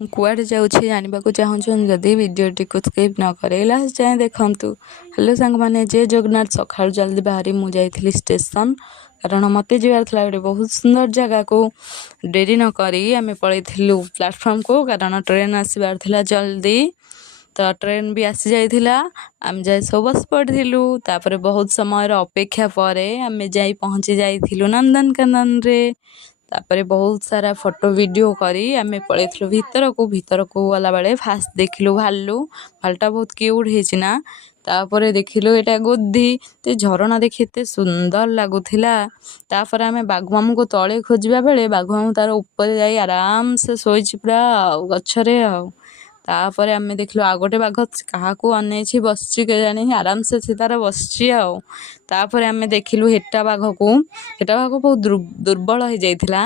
कुआडे जाऊँगी जानवाक चाहूँ जदि वीडियोटी को स्किप न करे लास्ट जाए देखु। हेलो सांग माने जय जगन्नाथ सका जल्दी बाहरी मुझे स्टेशन कारण मत जबार गोटे बहुत सुंदर जगह को डेरी न करी आम पलू प्लाटफर्म को कारण ट्रेन आसबार जल्दी तो ट्रेन भी आसी जाइथिला आम जाए सब बस पड़िलु तापर बहुत समय अपेक्षा पर आम जाई पहुँची जाइथिलु नंदनकानन रे तापर बहुत सारा फोटो वीडियो करी आम पलैलु भीतर को गला बेले फास्ट देखिलु भालुटा बहुत क्यूट होना तापर देखिलु एटा गोदी ते झरणा देखि एते सुंदर लगुला तापर आम बाघमामू को तले खोजा बेले बाघमामू तार ऊपर जाई आराम से शोची पूरा गछरे तापर आम देखिलु आ गोटे बाघ क्या अनैछि बस के जानी आराम से तार बसची तापर आम देखिलु हेटा बाघ को हेटा बाघ बहुत दुर्बल हो जाइथिला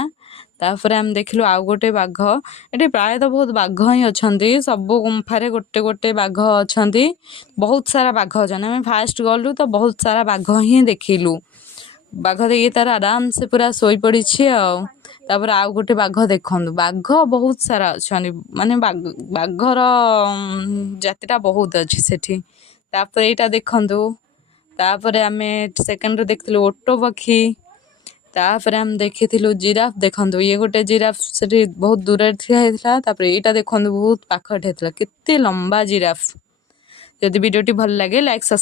तापर आम देखिलु आउ गोटे बाघ ये प्रायतः बहुत बाघ ही अच्छा सब गुंफारे गोटे गोटे बाघ अच्छा बहुत सारा बाघ अच्छा आम फास्ट गलु तो बहुत सारा बाघ ही देखिलु बाघ देखिए तार आराम से पूरा शोई पड़ी तापर आउ गोटे बाघ देखु बाघ बहुत सारा अच्छा माने बाघर जातिटा बहुत अच्छी सेठी तापर यहाँ देखु तापर आम सेकेंड देखिलु ओटो पक्षी तापर आम देखी जिराफ देखु ये गोटे जिराफ से बहुत दूर ठिया तापर यहाँ देखु बहुत पाखट होता केते लंबा जिराफ। जदि वीडियोटी भल लगे लाइक सब्सक्राइब